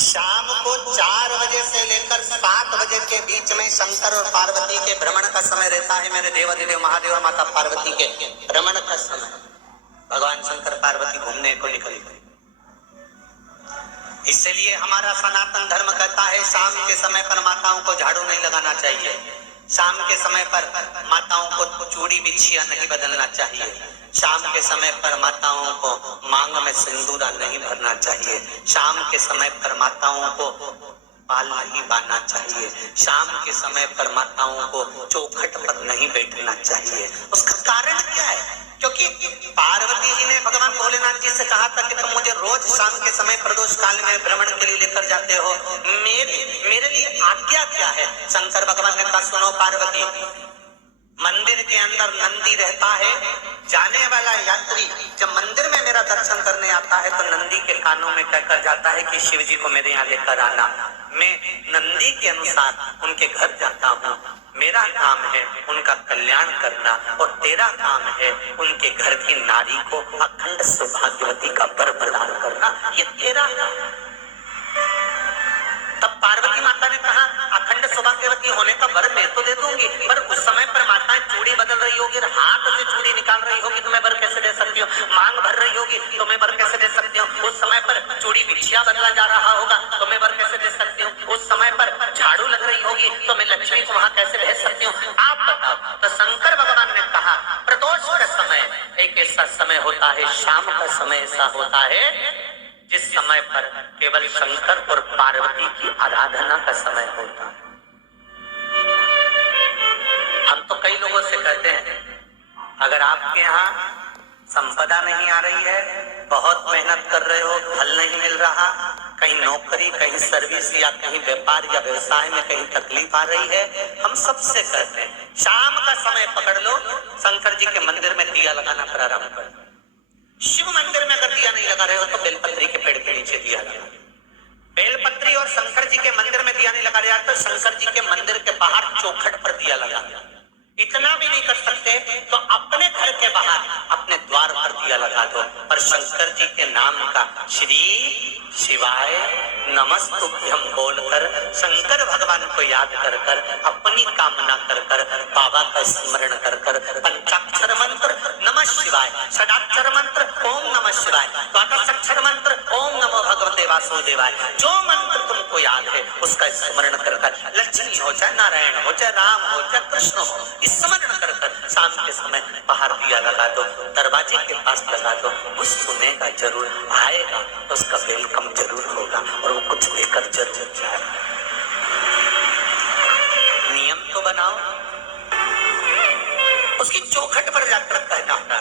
शाम को 4 बजे से लेकर 7 बजे के बीच में शंकर और पार्वती के भ्रमण का समय रहता है। मेरे देवाधिदेव महादेव और माता पार्वती के भ्रमण का समय। भगवान शंकर पार्वती घूमने को निकले। इसलिए हमारा सनातन धर्म कहता है शाम के समय पर माताओं को झाड़ू नहीं लगाना चाहिए। शाम के समय पर माताओं को चूड़ी बिछिया नहीं बदलना चाहिए। शाम के समय पर माताओं को मांग में सिंदूरा नहीं भरना चाहिए। शाम के समय पर माताओं को पाल नहीं बांधना चाहिए। शाम के समय पर माताओं को चौखट पर नहीं बैठना चाहिए। उसका कारण क्या है? क्योंकि पार्वती जी ने भगवान भोलेनाथ जी से कहा था कि तुम मुझे रोज शाम के समय प्रदोष काल में भ्रमण के लिए लेकर जाते हो, मेरे लिए आज्ञा क्या है? शंकर भगवान ने कहा सुनो पार्वती, मंदिर के अंदर नंदी रहता है। जाने वाला यात्री जब मंदिर में मेरा दर्शन करने आता है तो नंदी के कानों में कहकर जाता है कि शिव जी को मेरे यहाँ लेकर आना। मैं नंदी के अनुसार उनके घर जाता हूँ। मेरा काम है उनका कल्याण करना और तेरा काम है उनके घर की नारी को अखंड सौभाग्यवती का वर प्रदान करना। ये तेरा काम। तब पार्वती माता ने कहा अखंड सौभाग्यवती होने का वर मैं तो दे दूंगी, पर उस समय पर माताएं चूड़ी बदल रही होगी, हाथ से चूड़ी निकाल रही होगी तो मैं वर कैसे दे सकती हूँ? मांग भर रही होगी तो मैं वर कैसे दे सकती हूँ? उस समय पर चूड़ी बिछिया बदला जा रहा होगा तो मैं वर कैसे दे सकती हूँ? उस समय पर झाड़ू लग रही होगी तो मैं लक्ष्मी को वहां कैसे भेज सकती हूँ? आप बताओ। तो शंकर भगवान ने कहा प्रदोष का समय एक ऐसा समय होता है, शाम का समय ऐसा होता है जिस समय पर केवल शंकर और पार्वती की आराधना का समय होता है। हम तो कई लोगों से कहते हैं अगर आपके यहाँ संपदा नहीं आ रही है, बहुत मेहनत कर रहे हो, फल नहीं मिल रहा, कहीं नौकरी, कहीं सर्विस या कहीं व्यापार या व्यवसाय में कहीं तकलीफ आ रही है, हम सबसे कहते हैं शाम का समय पकड़ लो, शंकर जी के मंदिर में दिया लगाना प्रारंभ कर दो। शिव मंदिर में अगर दिया नहीं लगा रहे हो तो बेलपत्री के पेड़ के नीचे दिया लगा। बेलपत्री और शंकर जी के मंदिर में दिया नहीं लगा रहा तो शंकर जी के मंदिर के बाहर चौखट पर दिया लगा। इतना भी नहीं कर सकते तो अपने घर के बाहर अपने द्वार पर दिया लगा दो और शंकर जी के नाम का श्री शिवाय नमस्तुभ्यं बोलकर शंकर भगवान को याद कर कर अपनी कामना कर कर बाबा का स्मरण कर कर पंचाक्षर मंत्र नमः शिवाय, षडाक्षर मंत्र ओम नमः शिवाय, द्वादशाक्षर मंत्र ओम नमो भगवते वासुदेवाय, जो मंत्र तुमको याद है उसका स्मरण कर कर लक्ष्मी हो चाहे नारायण हो चाहे राम हो चाहे कृष्ण हो स्मरण कर कर शाम के समय बाहर दिया लगा दो, दरवाजे के पास लगा दो। वो सुनेगा जरूर, आएगा तो उसका वेलकम जरूर होगा और वो कुछ लेकर जरूर जाएगा। नियम तो बनाओ, उसकी चौखट पर जाकर कहना होगा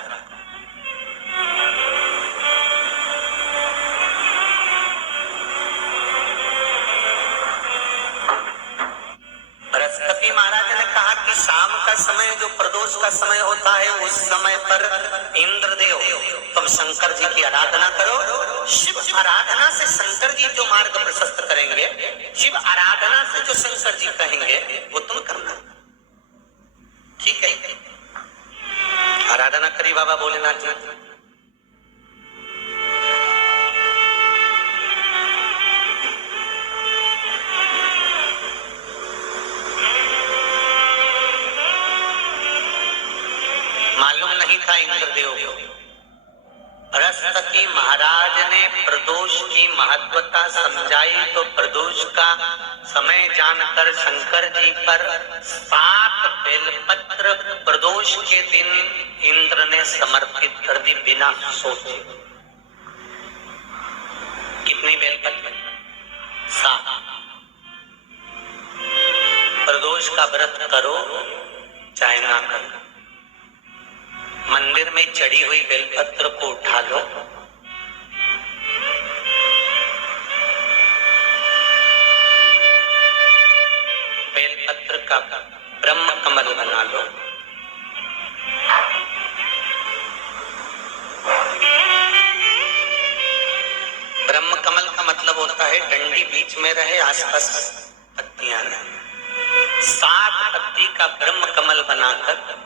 बृहस्पति महाराज ने कहा कि शाम का समय जो प्रदोष का समय होता है उस समय पर इंद्रदेव तुम शंकर जी की आराधना करो। शिव आराधना से शंकर जी जो मार्ग प्रशस्त करेंगे, शिव आराधना से जो शंकर जी कहेंगे वो तुम करना। ठीक है, आराधना करी बाबा भोलेनाथ जी। मालूम नहीं था इंद्रदेव को। बृहस्पति महाराज ने प्रदोष की महत्वता समझाई तो प्रदोष का समय जानकर शंकर जी पर 7 बेलपत्र प्रदोष के दिन इंद्र ने समर्पित कर दी बिना सोचे। कितनी बेलपत्र? 7। प्रदोष का व्रत करो चाहे ना करो, मंदिर में चढ़ी हुई बेलपत्र को उठा लो, बेलपत्र का ब्रह्म कमल बना लो, ब्रह्म कमल का मतलब होता है डंडी बीच में रहे, आसपास पत्तियां रहे। 7 पत्ती का ब्रह्म कमल बनाकर,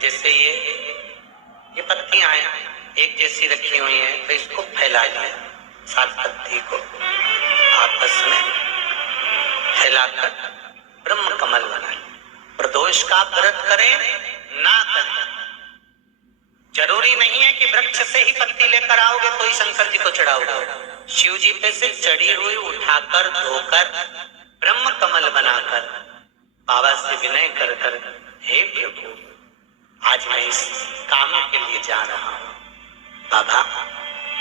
जैसे ये पत्तियां एक जैसी रखी हुई हैं तो इसको फैलाइए सात पत्ती को आपस में हिलाकर ब्रह्म कमल बनाए। प्रदोष का व्रत करें ना करें, जरूरी नहीं है कि वृक्ष से ही पत्ती लेकर आओगे तो ही शंकर जी को चढ़ाओगे। शिव जी पे से चढ़ी हुई उठाकर धोकर ब्रह्म कमल बनाकर बाबा से विनय कर कर, हे प्रभु आज मैं इस काम के लिए जा रहा हूं, बाबा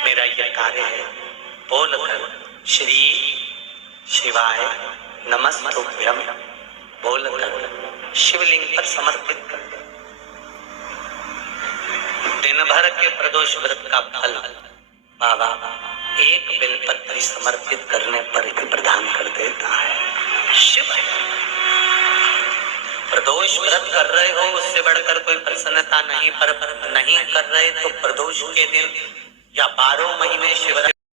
मेरा यह कार्य है, बोलकर श्री शिवाय नमस्तुभ्यम बोलकर शिवलिंग पर समर्पित कर दे। दिन भर के प्रदोष व्रत का फल बाबा एक बेलपत्री समर्पित करने पर भी प्रदान कर देता है। शिव प्रदोष व्रत कर रहे हो उससे बढ़कर कोई प्रसन्नता नहीं, पर नहीं कर रहे तो प्रदोष के दिन या 12 महीने शिवरात्रि